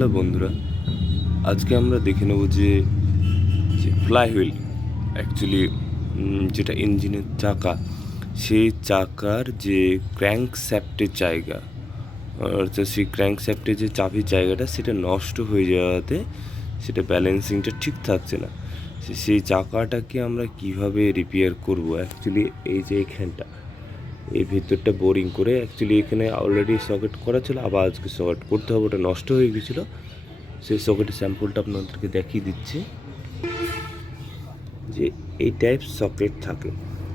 Hello বন্ধুরা, আজকে আমরা দেখে নেব যে ফ্লাইহুইল অ্যাকচুয়ালি যেটা ইঞ্জিনের চাকা, সেই চাকার যে ক্র্যাঙ্ক শ্যাফটের জায়গা, অর্থাৎ সেই ক্র্যাঙ্ক শ্যাফটের যে চাবির জায়গাটা সেটা নষ্ট হয়ে যাওয়াতে সেটা ব্যালেন্সিংটা ঠিক থাকছে না। সেই চাকাটাকে আমরা কিভাবে রিপেয়ার করব? অ্যাকচুয়ালি এই যে এখানটা, এই ভিতরটা বোরিং করে, অ্যাকচুয়ালি এখানে অলরেডি সকেট করা ছিল, আবার আজকে সকেট করতে হবে, ওটা নষ্ট হয়ে গেছিলো। সেই সকেটের স্যাম্পলটা আপনাদেরকে দেখিয়ে দিচ্ছি যে এই টাইপ সকেট থাকে।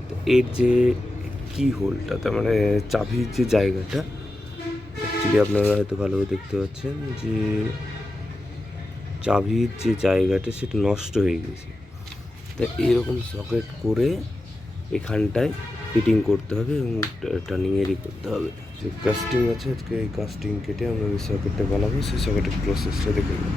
তো এর যে কি হোলটা, তার মানে চাবির যে জায়গাটা, অ্যাকচুয়ালি আপনারা হয়তো ভালোভাবে দেখতে পাচ্ছেন যে চাবির যে জায়গাটা সেটা নষ্ট হয়ে গেছে। তা এরকম সকেট করে এখানটায় ফিটিং করতে হবে এবং টার্নিংয়েরই করতে হবে। যে কাস্টিং আছে, আজকে এই কাস্টিং কেটে আমরা ওই সকেটটা বানাবো, সেই সকেটের প্রসেসটা দেখে নেব।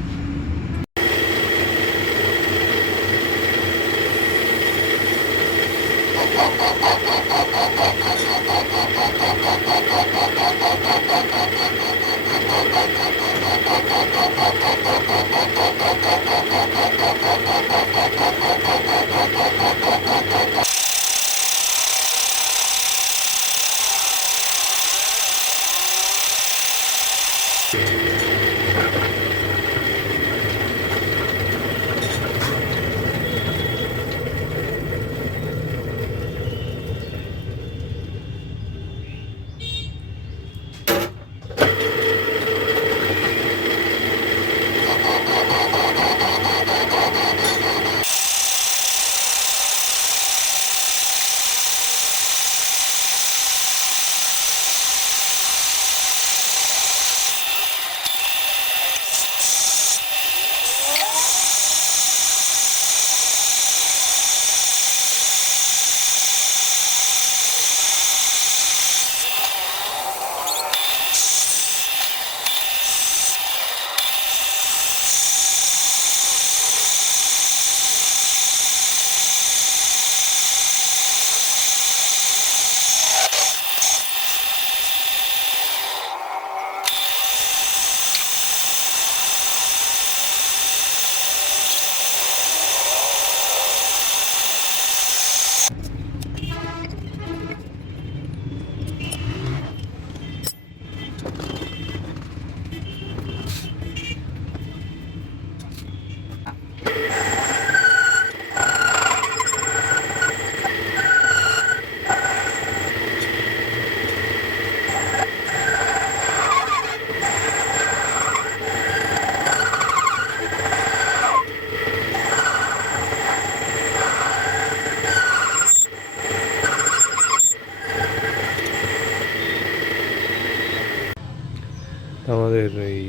আমাদের এই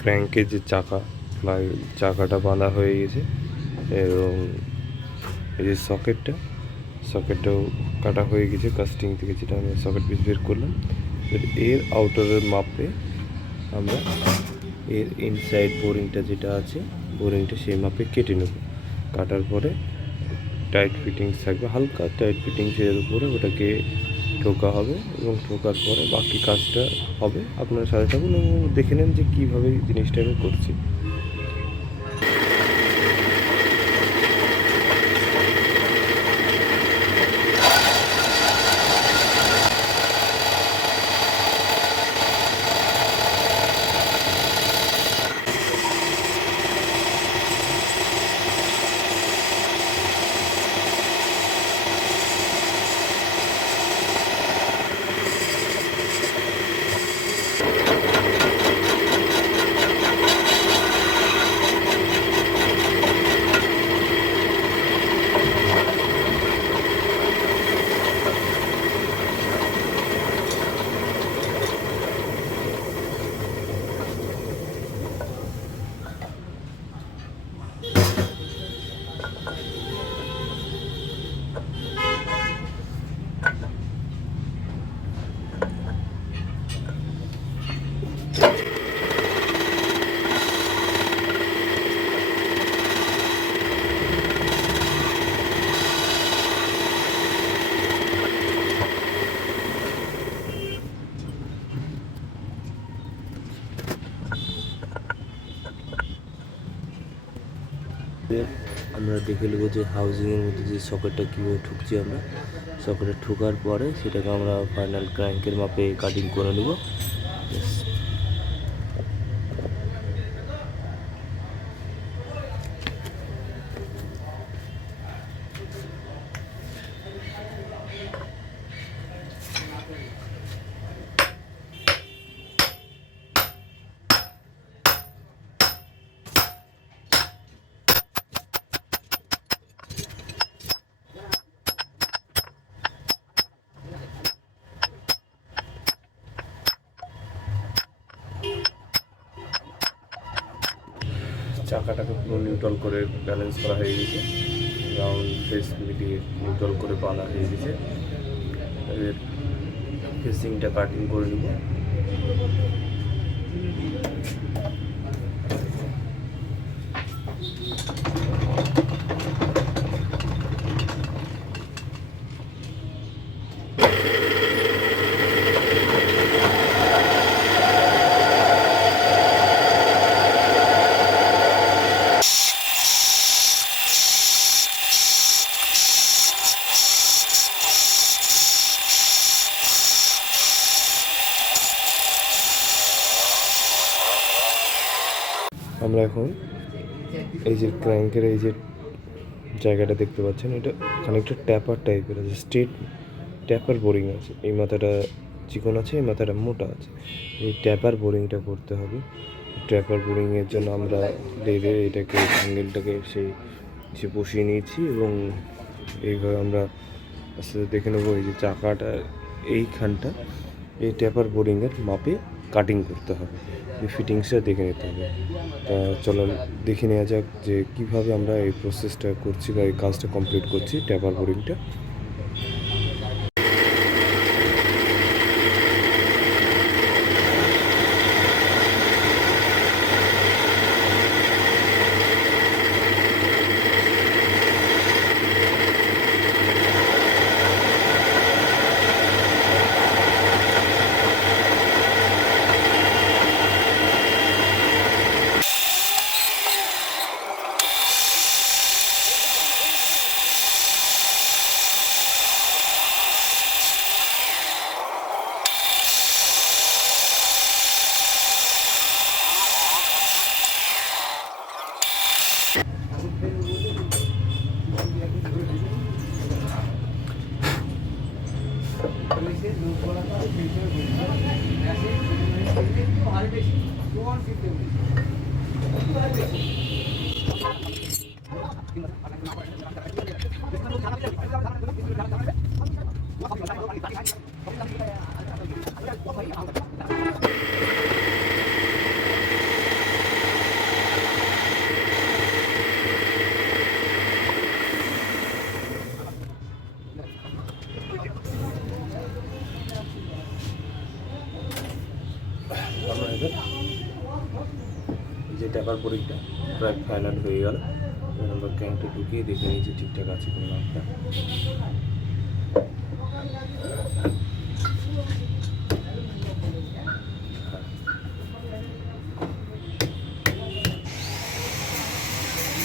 ক্র্যাঙ্কের যে চাকাটা বাঁধা হয়ে গেছে এবং এই যে সকেটটাও কাটা হয়ে গেছে কাস্টিং থেকে, যেটা আমরা সকেট পিস বের করলাম। এর আউটারের মাপে আমরা এর ইনসাইড বোরিংটা যেটা আছে, বোরিংটা সেই মাপে কেটে নেব। কাটার পরে টাইট ফিটিংস থাকবে, হালকা টাইট ফিটিংসের উপরে ওটাকে ঠোকা হবে এবং ঠোকার পরে বাকি কাজটা হবে। আপনারা সাথে থাকুন এবং দেখে নেন যে কীভাবে জিনিসটা আমি করছি। আমরা দেখে নেবো যে হাউজিংয়ের মধ্যে যে সকেটটা কীভাবে ঠুকছি আমরা। সকেটে ঠোকার পরে সেটাকে আমরা ফাইনাল ক্র্যাঙ্কের মাপে কাটিং করে নেব। চাকাটাকে পুরো নিউট্রাল করে ব্যালেন্স করা হয়ে গেছে, রাউন্ড ফেস মিলিয়ে নিউট্রাল করে বাঁধা হয়ে গেছে। এর ফেসিংটা কাটিং করে নেব। আমরা এখন এই যে ক্র্যাঙ্কের এই যে জায়গাটা দেখতে পাচ্ছেন, এটা খানিকটা ট্যাপার টাইপের আছে, স্ট্রেট ট্যাপার বোরিং আছে। এই মাথাটা চিকন আছে, এই মাথাটা মোটা আছে। এই ট্যাপার বোরিংটা করতে হবে। ট্যাপার বোরিংয়ের জন্য আমরা লেদে এটাকে অ্যাঙ্গেলটাকে সে বসিয়ে নিয়েছি এবং এইভাবে আমরা আস্তে আস্তে দেখে নেবো এই যে চাকাটা এইখানটা এই ট্যাপার বোরিংয়ের মাপে কাটিং করতে হবে, এই ফিটিংসটা দেখে নিতে হবে। তা চলো দেখে নেওয়া যাক যে কীভাবে আমরা এই প্রসেসটা করছি বা এই কাজটা কমপ্লিট করছি ট্যাপার বোরিংটা। আমরা এবার যে ট্যাপার বোরিংটা প্রায় ফাইনাল হয়ে গেল। এবার আমরা ক্র্যাঙ্কটা ঢুকিয়ে দেখে নিই যে ঠিকঠাক আছে কোনো নামটা।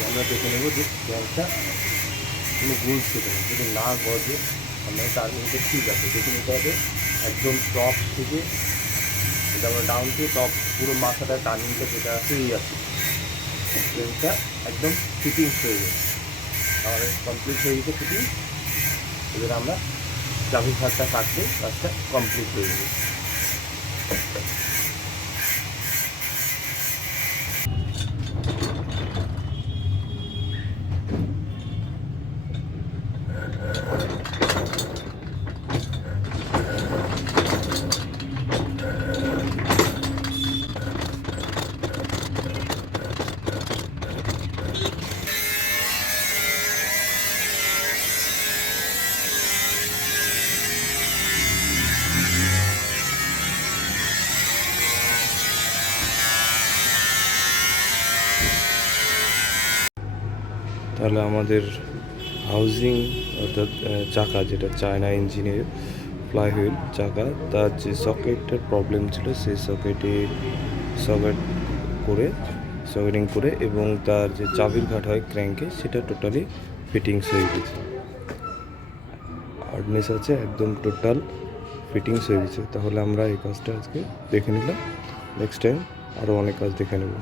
আমরা দেখে নেব যে ক্র্যাঙ্কটা কোনো গোলস খেতে হবে, যদি না গজে আমরা তার মধ্যে ঠিক আছে দেখে নিতে হবে। একদম টপ থেকে এটা আমরা ডাউন থেকে টপ পুরো মাথাটা টার্নিংটা যেটা আছে এই আছে, ক্র্যাঙ্কটা একদম ফিটিংস হয়ে গেছে, আমাদের কমপ্লিট হয়ে গেছে ফিটিং। এবার আমরা চাবি ভাতটা কাটতে কাজটা কমপ্লিট হয়ে গেছে। তাহলে আমাদের হাউজিং অর্থাৎ চাকা, যেটা চায়না ইঞ্জিনের ফ্লাইহুইল চাকা, তার যে সকেটের প্রবলেম ছিল সেই সকেট করে সকেটিং করে, এবং তার যে চাবির ঘাট হয় ক্র্যাঙ্কে সেটা টোটালি ফিটিংস হয়ে গেছে। হার্ডনেস আছে একদম, টোটাল ফিটিংস হয়ে গেছে। তাহলে আমরা এই কাজটা আজকে দেখে নিলাম, নেক্সট টাইম আরও অনেক কাজ দেখে নেব।